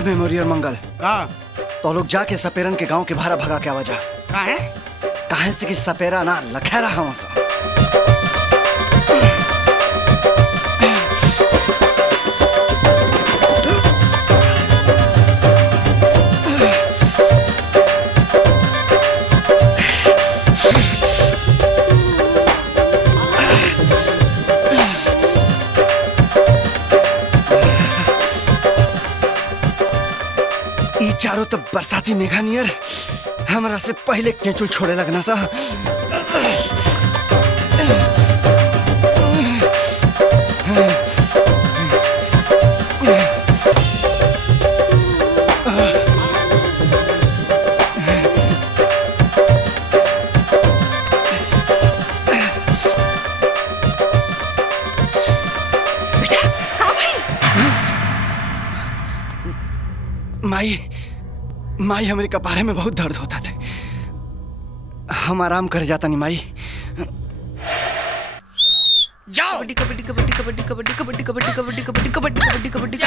ए memorial मंगल का तो लोग जाके सपेरन के गांव के भारा भगा के आवाजा है काहे से कि सपेरा ना लखेरा हवा सा। चारों तब बरसाती मेघा नियर हमरा से पहले केचुल छोड़े लगना सा। माई माई हमारे कपारे में बहुत दर्द होता थे। हम आराम कर जाता नहीं माई। जाओ कबड्डी कबड्डी कबड्डी कबड्डी कबड्डी कबड्डी कबड्डी कबड्डी कबड्डी कबड्डी कबड्डी कबड्डी कबड्डी कबड्डी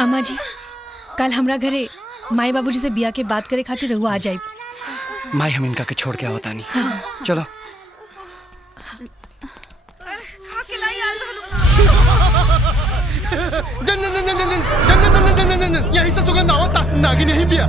अम्मा जी कल हमरा घरे माई बाबूजी से बिया के बात करे खातिर रहुआ आ जाए। माई हम इनका के छोड़ के होता नहीं। हाँ। चलो यही से सुगंध आवता नागिन यही बिया।